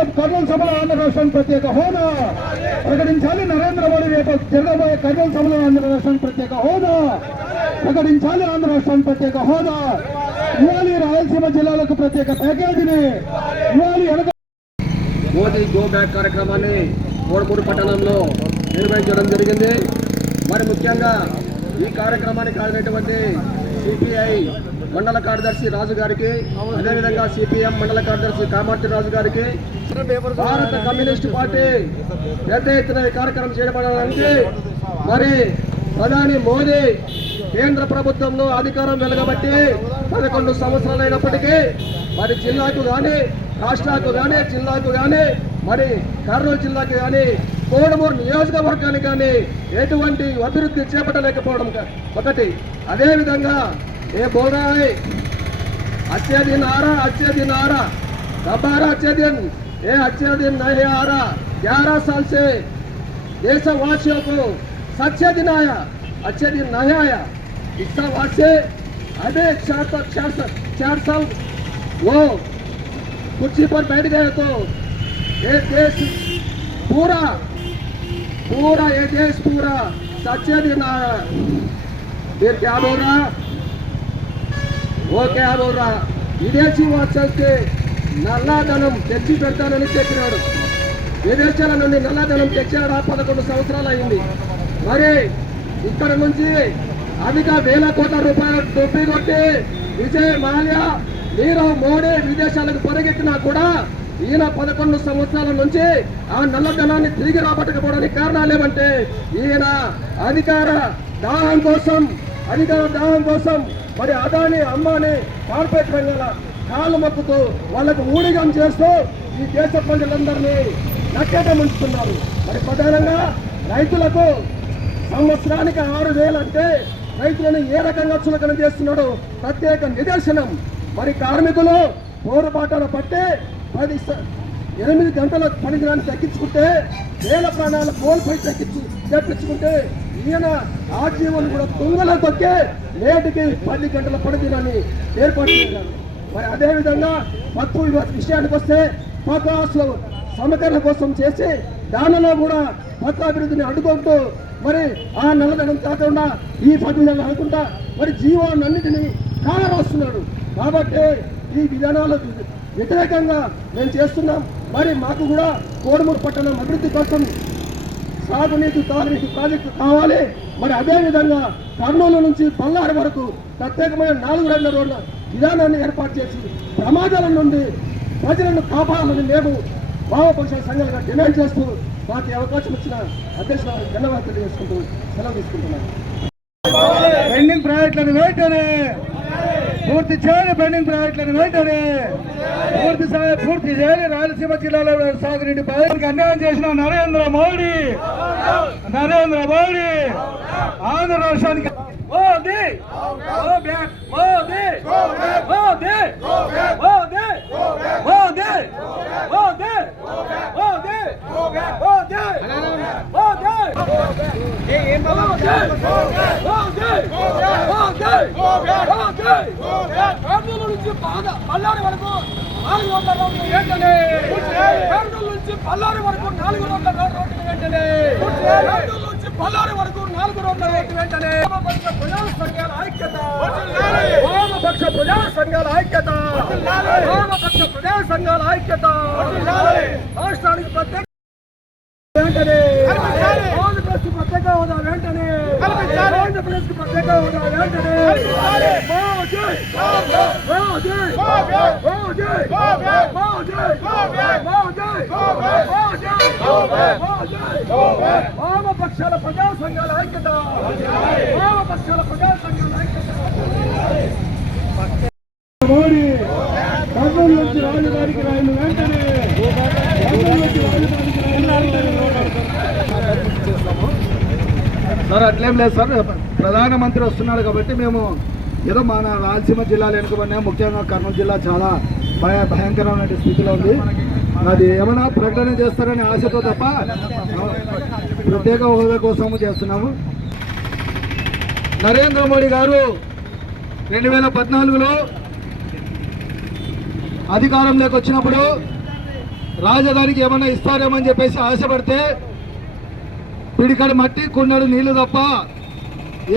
రేపు కర్నూలు సభలో ఆంధ్ర రాష్ట్రానికి ప్రత్యేక హోదా. ప్రకటించాలి నరేంద్ర మోడీ రేపు జరగబోయే కర్నూలు సభలో ఆంధ్ర రాష్ట్రానికి ప్రత్యేక హోదా. ప్రకటించాలి ఆంధ్ర రాష్ట్రానికి ప్రత్యేక హోదా. ఇవ్వాలి రాయలసీమ జిల్లాలకు ప్రత్యేక ప్యాకేజీని. ఇవ్వాలి వెనక మోదీ గో బ్యాక్ కార్యక్రమాన్ని కోడమూరు పట్టణంలో నిర్వహించడం జరిగింది. మరి ముఖ్యంగా ఈ కార్యక్రమానికి హాజరైనటువంటి సిపిఐ మండల కార్యదర్శి రాజు గారికి అదేవిధంగా సిపిఎం మండల కార్యదర్శి కామార్తి రాజు గారికి భారత కమ్యూనిస్ట్ పార్టీ పెద్ద ఎత్తున కార్యక్రమం చేయబడడానికి మరి ప్రధాని మోదీ కేంద్ర ప్రభుత్వంలో అధికారం వెలగబట్టి పదకొండు సంవత్సరాలు అయినప్పటికీ మరి జిల్లాకు కానీ రాష్ట్రాలకు కానీ జిల్లాకు కానీ మరి కర్నూలు జిల్లాకు కానీ కోడమూరు నియోజకవర్గానికి కానీ ఎటువంటి అభివృద్ధి చేపట్టలేకపోవడం ఒకటి. అదేవిధంగా ఏ బోరాయ్ అత్యధిన్ ఆరా అత్యధిన్ ఆరా దబారా అత్యధిన్ ఏ అత్యధిన్ నహే ఆరా గ్యారా సాల్సే దేశవాసియోకు సత్యదినాయ అత్యధిన్ నహాయ ఇస్సా వాసే अरे चार साल चार साल चार साल वो पूरा ये देश पूरा सच्चे दिन आया फिर क्या बोल रहा ఓకే బోర్రా విదేశీ వచ్చేస్తే నల్లధనం తెచ్చి పెడతానని చెప్పినాడు విదేశాల నుండి నల్లధనం తెచ్చాడా పదకొండు సంవత్సరాలు అయింది మరి ఇక్కడ నుంచి అధిక వేల కోట్ల రూపాయలు డబ్బి కొట్టి విజయ్ మాల్యా నీరవ్ మోడీ విదేశాలకు పరిగెత్తినా కూడా ఈయన పదకొండు సంవత్సరాల నుంచి ఆ నల్లధనాన్ని తిరిగి రాబట్టకపోవడానికి కారణాలు ఏమంటే ఈయన అధికార దాహం కోసం అధికార దాహం కోసం మరి అదాని అమ్మాని కార్పొరేట్ రంగాల కాళ్ళు మొక్కుతూ వాళ్ళకు ఊడిగం చేస్తూ ఈ దేశ ప్రజలందరినీ నక్కేట ముంచుతున్నారు. మరి ప్రధానంగా రైతులకు సంవత్సరానికి ఆరు వేలు అంటే రైతులను ఏ రకంగా చులకన చేస్తున్నాడు ప్రత్యేక నిదర్శనం. మరి కార్మికులు పోరుబాటలు పట్టి పది స- ఎనిమిది గంటల పనిదినాన్ని తగ్గించుకుంటే వేల ప్రాణాలు కోల్పోయి తగ్గించు తెప్పించుకుంటే ఈయన ఆజీవన్ కూడా తుంగలో తొక్కే నేటికి పది గంటల పని దినాన్ని ఏర్పాటు చేశారు. మరి అదేవిధంగా పత్తు విషయానికి వస్తే పకాసులు సమకరణ కోసం చేసి దానిలో కూడా పక్క అభివృద్ధిని అడ్డుకుంటూ మరి ఆ నల్లదనం కాకుండా ఈ పద్ధతులను అనుకుంటా. మరి జీవాన్ని అన్నిటినీ కానరాస్తున్నాడు కాబట్టి ఈ విధానాలు వ్యతిరేకంగా మేము చేస్తున్నాం. మరి మాకు కూడా కోడమూరు పట్టణం అభివృద్ధి కోసం సాగునీటి తాగునీటి ప్రాజెక్టు కావాలి. మరి అదేవిధంగా కర్నూలు నుంచి పల్నాడు వరకు ప్రత్యేకమైన నాలుగు రెండు రోడ్ల విధానాన్ని ఏర్పాటు చేసి ప్రమాదాల నుండి ప్రజలను కాపాడాలని మేము భావపక్ష సంఘాలుగా డిమాండ్ చేస్తూ మాకు అవకాశం ఇచ్చిన అధ్యక్షులు ధన్యవాదాలు తెలియజేసుకుంటూ సెలవు తీసుకుంటున్నాను పెండింగ్ ప్రాజెక్టులను వెంటనే పూర్తి చేయాలి పెండింగ్ ప్రాజెక్టులను వెంటనే పూర్తి స్థాయి పూర్తి చేయాలి రాయలసీమ జిల్లాలో సాగునీటి ప్రాజెక్టుకి అన్యాయం చేసిన నరేంద్ర మోడీ నరేంద్ర మోడీ ఆంధ్ర రాష్ట్రానికి మోదీ గో బ్యాక్ మోదీ మోదీ మోదీ మోదీ మోదీ మోదీ మోదీ మోదీ ఏం కర్నూలు నుంచి పల్లారి వరకు నాలుగు వందల రోడ్లు వెంటనే. కర్నూలు నుంచి పల్లారి వరకు నాలుగు వందల రోడ్లు వెంటనే. కర్నూలు నుంచి పల్లారి వరకు నాలుగు వందల రోడ్లు వెంటనే వామపక్ష ప్రజా సంఘాల ఐక్యత వామపక్ష ప్రజా సంఘాల ఐక్యత వామపక్ష ప్రజా సంఘాల ఐక్యత రాష్ట్రానికి ప్రత్యేక వెంటనే ఆంధ్రప్రదేశ్ ప్రత్యేక హోదా వెంటనే. ఆంధ్రప్రదేశ్ ప్రత్యేక హోదా వెంటనే మోదీ! మోదీ! మోదీ! మోదీ! మోదీ! పక్షాల ప్రజా సంఘాల ఐక్యత. వామపక్షాల ప్రజా సంఘాల ఐక్యత. మోడీ కర్నూలు నుంచి రాజధానికి రాయలు వెంటనే. సార్ అట్లేం లేదు సార్. ప్రధానమంత్రి వస్తున్నాడు కాబట్టి మేము ఏదో మన రాయలసీమ జిల్లాలు వెనుకబడినా ముఖ్యంగా కర్నూలు జిల్లా చాలా భయ భయంకరమైన స్థితిలో ఉంది. అది ఏమైనా ప్రకటన చేస్తారనే ఆశతో తప్ప ప్రత్యేక హోదా కోసము చేస్తున్నాము. నరేంద్ర మోడీ గారు రెండు వేల పద్నాలుగులో అధికారంలోకి వచ్చినప్పుడు రాజధానికి ఏమన్నా ఇస్తారేమని చెప్పేసి ఆశపడితే పిడికడి మట్టి కుండడు నీళ్ళు తప్ప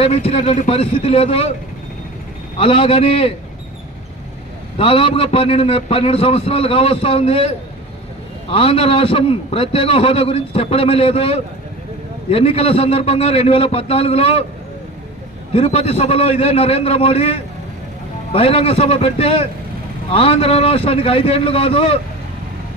ఏమి ఇచ్చినటువంటి పరిస్థితి లేదు. అలాగని దాదాపుగా పన్నెండు పన్నెండు సంవత్సరాలు కావస్తూ ఉంది. ఆంధ్ర రాష్ట్రం ప్రత్యేక హోదా గురించి చెప్పడమే లేదు. ఎన్నికల సందర్భంగా రెండు వేల పద్నాలుగులో తిరుపతి సభలో ఇదే నరేంద్ర మోడీ బహిరంగ సభ పెడితే ఆంధ్ర రాష్ట్రానికి ఐదేళ్ళు కాదు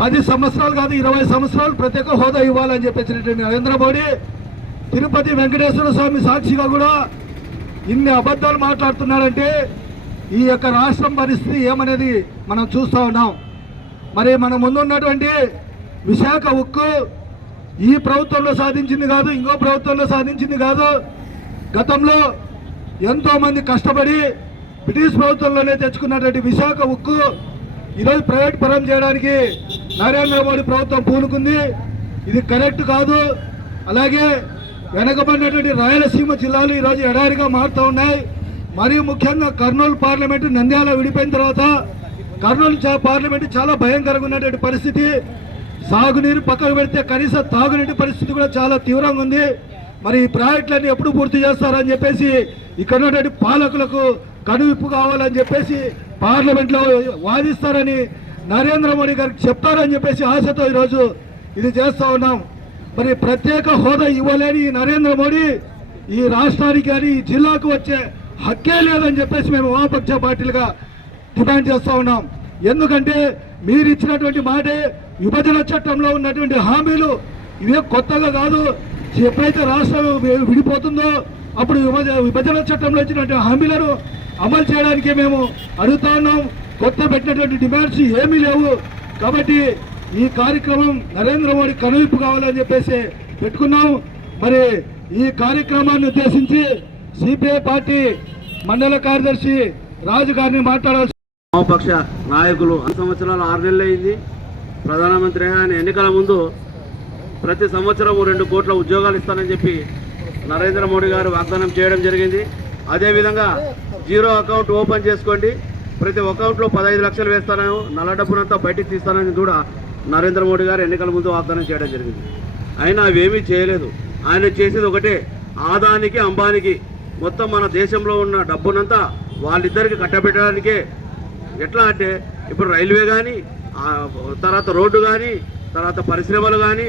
పది సంవత్సరాలు కాదు ఇరవై సంవత్సరాలు ప్రత్యేక హోదా ఇవ్వాలని చెప్పేసినటువంటి నరేంద్ర మోడీ తిరుపతి వెంకటేశ్వర స్వామి సాక్షిగా కూడా ఇన్ని అబద్ధాలు మాట్లాడుతున్నాడంటే ఈ యొక్క రాష్ట్రం పరిస్థితి ఏమనేది మనం చూస్తూ ఉన్నాం. మరి మన ముందున్నటువంటి విశాఖ ఉక్కు ఈ ప్రభుత్వంలో సాధించింది కాదు ఇంకో ప్రభుత్వంలో సాధించింది కాదు. గతంలో ఎంతోమంది కష్టపడి బ్రిటిష్ ప్రభుత్వంలోనే తెచ్చుకున్నటువంటి విశాఖ ఉక్కు ఈరోజు ప్రైవేట్ పరం చేయడానికి నరేంద్ర మోడీ ప్రభుత్వం పూనుకుంది. ఇది కరెక్ట్ కాదు. అలాగే వెనకబడినటువంటి రాయలసీమ జిల్లాలు ఈరోజు ఎడారిగా మారుతూ ఉన్నాయి. మరియు ముఖ్యంగా కర్నూలు పార్లమెంటు నంద్యాల విడిపోయిన తర్వాత కర్నూలు పార్లమెంటు చాలా భయంకరంగా ఉన్నటువంటి పరిస్థితి. సాగునీరు పక్కకు పెడితే కనీసం తాగునీటి పరిస్థితి కూడా చాలా తీవ్రంగా ఉంది. మరి ఈ ప్రాజెక్టులన్నీ ఎప్పుడు పూర్తి చేస్తారని చెప్పేసి ఇక్కడ ఉన్నటువంటి పాలకులకు కనువిప్పు కావాలని చెప్పేసి పార్లమెంట్లో వాదిస్తారని నరేంద్ర మోడీ గారికి చెప్తారని చెప్పేసి ఆశతో ఈరోజు ఇది చేస్తూ ఉన్నాం. మరి ప్రత్యేక హోదా ఇవ్వలేని నరేంద్ర మోడీ ఈ రాష్ట్రానికి కానీ ఈ జిల్లాకు వచ్చే హక్కే లేదని చెప్పేసి మేము వామపక్ష పార్టీలుగా డిమాండ్ చేస్తూ ఉన్నాం. ఎందుకంటే మీరు ఇచ్చినటువంటి మాటే విభజన చట్టంలో ఉన్నటువంటి హామీలు ఇవే కొత్తగా కాదు. ఎప్పుడైతే రాష్ట్రం విడిపోతుందో అప్పుడు విభజ విభజన చట్టంలో ఇచ్చినటువంటి హామీలను అమలు చేయడానికి మేము అడుగుతా ఉన్నాం. కొత్త పెట్టినటువంటి డిమాండ్స్ ఏమీ లేవు. కాబట్టి ఈ కార్యక్రమం నరేంద్ర మోడీ కనువిప్పు కావాలని చెప్పేసి పెట్టుకున్నాం. మరి ఈ కార్యక్రమాన్ని ఉద్దేశించి సిపిఐ పార్టీ మండల కార్యదర్శి రాజు గారిని మాట్లాడాల్సి వామపక్ష నాయకులు అన్ని సంవత్సరాలు ఆరు నెలలు అయింది. ప్రధానమంత్రి ఆయన ఎన్నికల ముందు ప్రతి సంవత్సరం రెండు కోట్ల ఉద్యోగాలు ఇస్తానని చెప్పి నరేంద్ర మోడీ గారు వాగ్దానం చేయడం జరిగింది. అదేవిధంగా జీరో అకౌంట్ ఓపెన్ చేసుకోండి. ప్రతి అకౌంట్లో పదహైదు లక్షలు వేస్తాను. నల్ల డబ్బునంతా బయటికి తీస్తానని కూడా నరేంద్ర మోడీ గారు ఎన్నికల ముందు వాగ్దానం చేయడం జరిగింది. అయినా అవేమీ చేయలేదు. ఆయన చేసేది ఒకటే ఆదానికి అంబానికి. మొత్తం మన దేశంలో ఉన్న డబ్బునంతా వాళ్ళిద్దరికి కట్టబెట్టడానికే ఎట్లా అంటే ఇప్పుడు రైల్వే కానీ తర్వాత రోడ్డు కానీ తర్వాత పరిశ్రమలు కానీ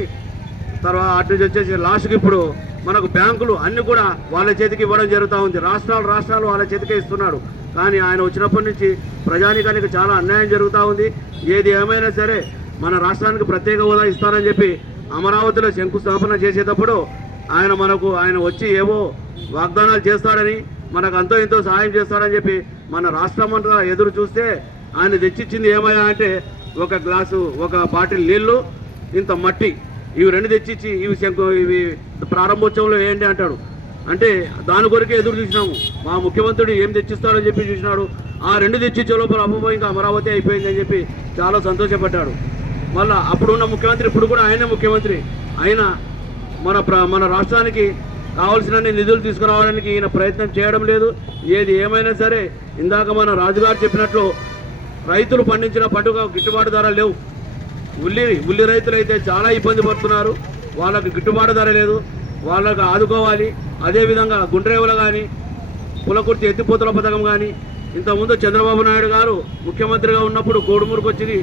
తర్వాత అటు నుంచి వచ్చేసి లాస్ట్కి ఇప్పుడు మనకు బ్యాంకులు అన్ని కూడా వాళ్ళ చేతికి ఇవ్వడం జరుగుతూ ఉంది. రాష్ట్రాలు రాష్ట్రాలు వాళ్ళ చేతికే ఇస్తున్నాడు. కానీ ఆయన వచ్చినప్పటి నుంచి ప్రజానికానికి చాలా అన్యాయం జరుగుతూ ఉంది. ఏది ఏమైనా సరే మన రాష్ట్రానికి ప్రత్యేక హోదా ఇస్తారని చెప్పి అమరావతిలో శంకుస్థాపన చేసేటప్పుడు ఆయన మనకు ఆయన వచ్చి ఏవో వాగ్దానాలు చేస్తాడని మనకు అంతో ఎంతో సహాయం చేస్తాడని చెప్పి మన రాష్ట్రం అంతా ఎదురు చూస్తే ఆయన తెచ్చిచ్చింది ఏమయ్యా అంటే ఒక గ్లాసు ఒక బాటిల్ నీళ్ళు ఇంత మట్టి. ఇవి రెండు తెచ్చిచ్చి ఇవి శంకు ఇవి ప్రారంభోత్సవంలో వేయండి అంటాడు. అంటే దాని కొరకే ఎదురు చూసినాము. మా ముఖ్యమంత్రుడు ఏం తెచ్చిస్తాడని చెప్పి చూసినాడు. ఆ రెండు తెచ్చిచ్చే లోపల అమ్మబోయి ఇంకా అమరావతి అయిపోయిందని చెప్పి చాలా సంతోషపడ్డాడు. మళ్ళీ అప్పుడున్న ముఖ్యమంత్రి ఇప్పుడు కూడా ఆయనే ముఖ్యమంత్రి. అయినా మన ప్ర మన రాష్ట్రానికి కావాల్సినన్ని నిధులు తీసుకురావడానికి ఈయన ప్రయత్నం చేయడం లేదు. ఏది ఏమైనా సరే ఇందాక మన రాజుగారు చెప్పినట్లు రైతులు పండించిన పంటకు గిట్టుబాటు ధర లేవు. ఉల్లి ఉల్లి రైతులు అయితే చాలా ఇబ్బంది పడుతున్నారు. వాళ్ళకు గిట్టుబాటు ధర లేదు. వాళ్ళకు ఆదుకోవాలి. అదేవిధంగా గుండ్రేవులు కానీ పులకుర్తి ఎత్తిపోతుల పథకం కానీ ఇంతకుముందు చంద్రబాబు నాయుడు గారు ముఖ్యమంత్రిగా ఉన్నప్పుడు కోడుమూరుకు వచ్చింది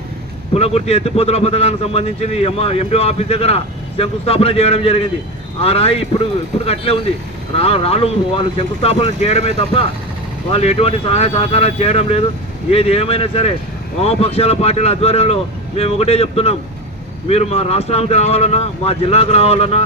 పులకుర్తి ఎత్తిపోతుల పథకానికి సంబంధించింది ఎమ్మ ఎండిఓ ఆఫీస్ దగ్గర శంకుస్థాపన చేయడం జరిగింది. ఆ రాయి ఇప్పుడు ఇప్పుడు అట్లే ఉంది. రా రాళ్ళు వాళ్ళు శంకుస్థాపన చేయడమే తప్ప వాళ్ళు ఎటువంటి సహాయ సహకారాలు చేయడం లేదు. ఏది ఏమైనా సరే వామపక్షాల పార్టీల ఆధ్వర్యంలో మేము ఒకటే చెప్తున్నాం. మీరు మా రాష్ట్రానికి రావాలన్నా మా జిల్లాకు రావాలన్నా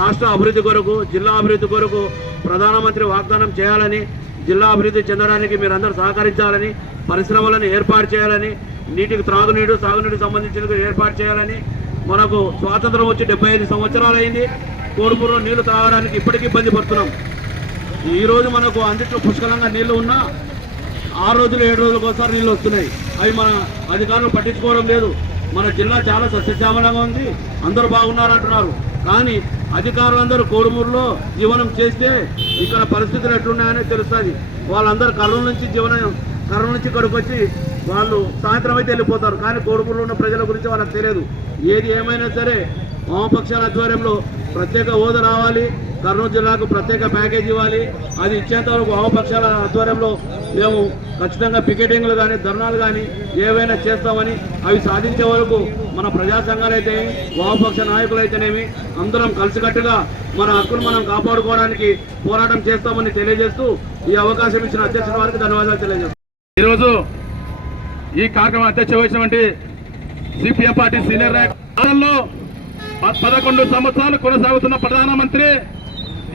రాష్ట్ర అభివృద్ధి కొరకు జిల్లా అభివృద్ధి కొరకు ప్రధానమంత్రి వాగ్దానం చేయాలని జిల్లా అభివృద్ధి చెందడానికి మీరందరూ సహకరించాలని పరిశ్రమలను ఏర్పాటు చేయాలని నీటికి త్రాగునీరు సాగునీటికి సంబంధించినందుకు ఏర్పాటు చేయాలని మనకు స్వాతంత్రం వచ్చి డెబ్బై ఐదు సంవత్సరాలు అయింది కోడుమూరులో నీళ్ళు తాగడానికి ఇప్పటికీ ఇబ్బంది పడుతున్నాం. ఈరోజు మనకు అందుట్లో పుష్కలంగా నీళ్ళు ఉన్నా ఆరు రోజులు ఏడు రోజులకు ఒకసారి నీళ్ళు వస్తున్నాయి. అవి మన అధికారులు పట్టించుకోవడం లేదు. మన జిల్లా చాలా సస్యశ్యామలంగా ఉంది. అందరూ బాగున్నారు అంటున్నారు. కానీ అధికారులందరూ కోడుమూరులో జీవనం చేస్తే ఇక్కడ పరిస్థితులు ఎట్లున్నాయని తెలుస్తుంది. వాళ్ళందరూ కర్నూలు నుంచి జీవనం కర్నూలు నుంచి ఇక్కడికి వచ్చి వాళ్ళు సాయంత్రం అయితే వెళ్ళిపోతారు. కానీ కోడుమూరులో ఉన్న ప్రజల గురించి వాళ్ళకి తెలియదు. ఏది ఏమైనా సరే వామపక్షాల ఆధ్వర్యంలో ప్రత్యేక హోదా రావాలి. కర్నూలు జిల్లాకు ప్రత్యేక ప్యాకేజ్ ఇవ్వాలి. అది ఇచ్చేంత వరకు వామపక్షాల ఆధ్వర్యంలో మేము ఖచ్చితంగా పికెటింగ్లు కానీ ధర్నాలు కానీ ఏవైనా చేస్తామని అవి సాధించే వరకు మన ప్రజా సంఘాలు అయితే వామపక్ష నాయకులు అయితేనేమి అందరం కలిసికట్టుగా మన హక్కును మనం కాపాడుకోవడానికి పోరాటం చేస్తామని తెలియజేస్తూ ఈ అవకాశం ఇచ్చిన అధ్యక్షుల వారికి ధన్యవాదాలు తెలియజేస్తాం. ఈరోజు ఈ కార్యక్రమం అధ్యక్ష వహించినటువంటి సిపిఎం పార్టీ సీనియర్ నాయకుల్లో పదకొండు సంవత్సరాలు కొనసాగుతున్న ప్రధానమంత్రి.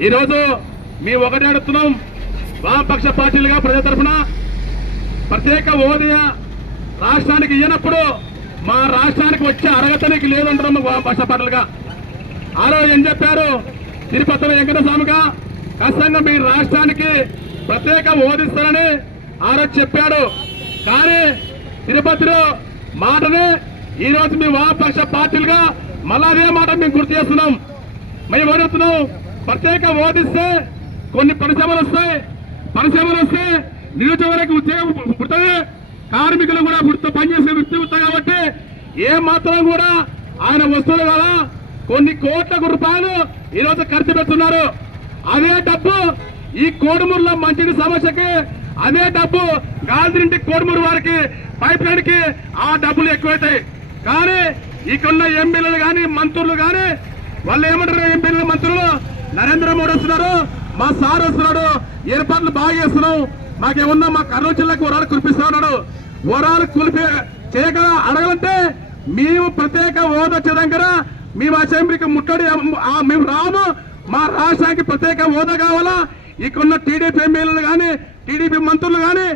ఈరోజు మీ ఒకటే అడుగుతున్నాం వామపక్ష పార్టీలుగా ప్రజల తరఫున ప్రత్యేక హోదా రాష్ట్రానికి ఇయ్యనప్పుడు మా రాష్ట్రానికి వచ్చే అర్హతనికి లేదంటున్నాం వామపక్ష పార్టీలుగా. ఆ రోజు ఏం చెప్పారు? తిరుపతిలో వెంకటస్వామిగా ఖచ్చితంగా మీ రాష్ట్రానికి ప్రత్యేక ఓదిస్తారని ఆ రోజు చెప్పాడు. కానీ తిరుపతిలో మాటనే ఈ రోజు మేము వామపక్ష పార్టీలుగా మళ్ళా అదే మాట మేము గుర్తు చేస్తున్నాం. మేము అడుగుతున్నాం ప్రత్యేక ఓటిస్తే కొన్ని పరిశ్రమలు వస్తాయి. పరిశ్రమలు వస్తే నిరుద్యోగులకు ఉద్యోగం పుడుతుంది. కార్మికులు కూడా పుడుతూ పనిచేసే వృత్తి పుడుతుంది కాబట్టి ఏ మాత్రం కూడా ఆయన వస్తువులు కదా కొన్ని కోట్ల రూపాయలు ఈరోజు ఖర్చు పెడుతున్నారు. అదే డబ్బు ఈ కోడుమూరులో మంచిని సమస్యకి అదే డబ్బు గాంధీ కోడుమూరు వారికి పైప్ లైన్కి ఆ డబ్బులు ఎక్కువైతాయి. కానీ ఇక్కడున్న ఎంపీలు కానీ మంత్రులు కానీ వాళ్ళు ఏమంటారు ఎంపీలు మంత్రులు? నరేంద్ర మోడీ వస్తున్నారు మా సార్ వస్తున్నాడు ఏర్పాట్లు బాగా చేస్తున్నాం మాకేమన్నా మా కర్నూలు జిల్లాకు వరాలు కురిపిస్తున్నాడు. వరాలు కులిపి చేయక అడగాలంటే మేము ప్రత్యేక హోదా వచ్చే దగ్గర మేము అసెంబ్లీకి ముట్టడి మేము రాము మా రాష్ట్రానికి ప్రత్యేక హోదా కావాలా? ఇక్కడున్న టీడీపీ ఎమ్మెల్యేలు కానీ టీడీపీ మంత్రులు కానీ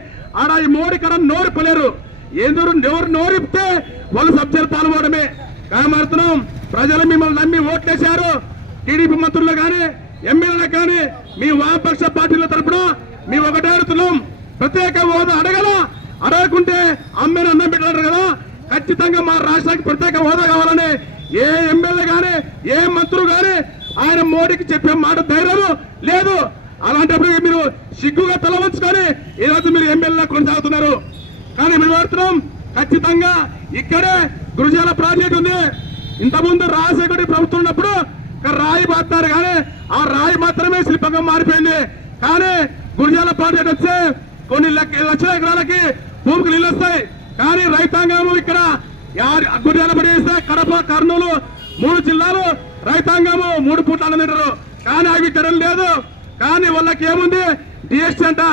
ఆడ ఈ మోడీ కడ నోరిపలేరు ఎందుకు ఎవరు నోరిపితే వాళ్ళు సబ్జెక్టు పాల్గొనడమే కామాడుతున్నాం ప్రజలు మిమ్మల్ని నమ్మి ఓట్లేశారు. టీడీపీ మంత్రులు కానీ ఎమ్మెల్యేలు కానీ మీ వామపక్ష పార్టీల తరపున మీ ఒకటాడుతున్నాం. ప్రత్యేక హోదా అడగల. అడగకుంటే అమ్మని అన్నం పెట్టారు కదా. ఖచ్చితంగా మా రాష్ట్రానికి ప్రత్యేక హోదా కావాలని ఏ ఎమ్మెల్యే కానీ ఏ మంత్రులు కానీ ఆయన మోడీకి చెప్పే మాట ధైర్యం లేదు. అలాంటప్పుడు మీరు సిగ్గుగా తలవంచుకొని ఈరోజు మీరు ఎమ్మెల్యేలా కొనసాగుతున్నారు. కానీ మేము మాత్రం ఖచ్చితంగా ఇక్కడే గురుజాల ప్రాజెక్ట్ ఉంది. ఇంతకుముందు రాజశేఖరి ప్రభుత్వం ఉన్నప్పుడు రాయి పాతారు కానీ ఆ రాయి మాత్రమే శిల్పంగా మారిపోయింది. కానీ గురిజాల ప్రాజెక్ట్ వచ్చే కొన్ని లక్ష- లక్షల ఎకరాలకి భూమికి నీళ్ళు వస్తాయి. కానీ రైతాంగం ఇక్కడ గురిజాల పడేస్తే కడప కర్నూలు మూడు జిల్లాలు రైతాంగము మూడు పూట్ల తింటారు కానీ అవి తినడం లేదు కానీ వాళ్ళకి ఏముంది? జిఎస్టీ అంట.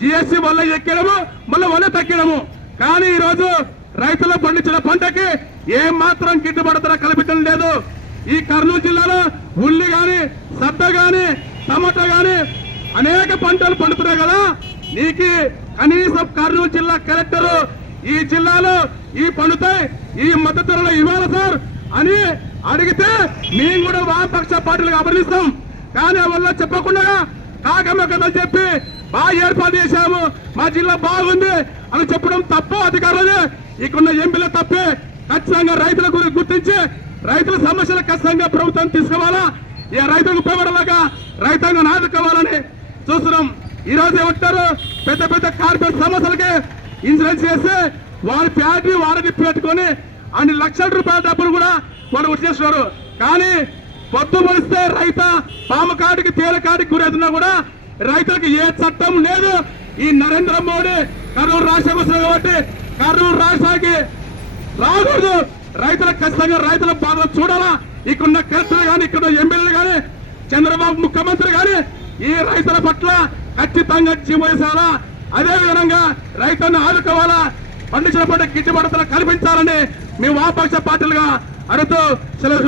జిఎస్టీ వల్ల ఎక్కడము మళ్ళీ వల్ల తగ్గడము. కానీ ఈరోజు రైతులు పండించిన పంటకి ఏం మాత్రం గిట్టుబాటు ధర కల్పించడం లేదు. ఈ కర్నూలు జిల్లాలో ఉల్లి గాని సద్ద గాని టమాటా గాని అనేక పంటలు పండుతున్నాయి కదా. నీకు కనీసం కర్నూలు జిల్లా కలెక్టర్ ఈ జిల్లాలో ఈ పండుతాయి ఈ మద్దతు ధరలో ఇవ్వాలి సార్ అని అడిగితే మేము కూడా వామపక్ష పార్టీలకు అభినందిస్తాం. కానీ వల్ల చెప్పకుండా కాకమ్మ కథలు చెప్పి బాగా ఏర్పాటు చేశాము. మా జిల్లా బాగుంది అని చెప్పడం తప్ప అధికారులు ఇక్కడున్న ఎంపీల తప్పే. ఖచ్చితంగా రైతుల గురించి గుర్తించి రైతుల సమస్యలు ఖచ్చితంగా ప్రభుత్వం తీసుకోవాలా? ఈ రైతులకు ఉపయోగపడలాగా రైతాంగం ఆదుకోవాలని చూస్తున్నాం. ఈ రోజు ఏమంటారు పెద్ద పెద్ద కార్పొరేట్ సమస్యలకి ఇన్సూరెన్స్ చేసి వారి ఫ్యాక్టరీ వారిని పెట్టుకొని అన్ని లక్షల రూపాయల డబ్బులు కూడా వాళ్ళు వచ్చేస్తున్నారు కానీ పొద్దు పొలిస్తే రైత పాము కాడికి తేల గురవుతున్నా కూడా రైతులకు ఏ చట్టం లేదు. ఈ నరేంద్ర మోడీ కర్నూలు రాష్ట్రం వస్తుంది కాబట్టి కర్నూలు రాష్ట్రానికి రాకూడదు. రైతులకు ఖచ్చితంగా రైతుల బాధ చూడాలా. ఇక్కడున్న కలెక్టర్ కానీ ఇక్కడ ఎమ్మెల్యేలు కానీ చంద్రబాబు ముఖ్యమంత్రి కానీ ఈ రైతుల పట్ల ఖచ్చితంగా జీవోసాలా అదే విధంగా రైతులను ఆదుకోవాలా. పండించిన పంట గిట్టుబాటు కల్పించాలని మేము వామపక్ష పార్టీలుగా అడుగుతూ సెలవు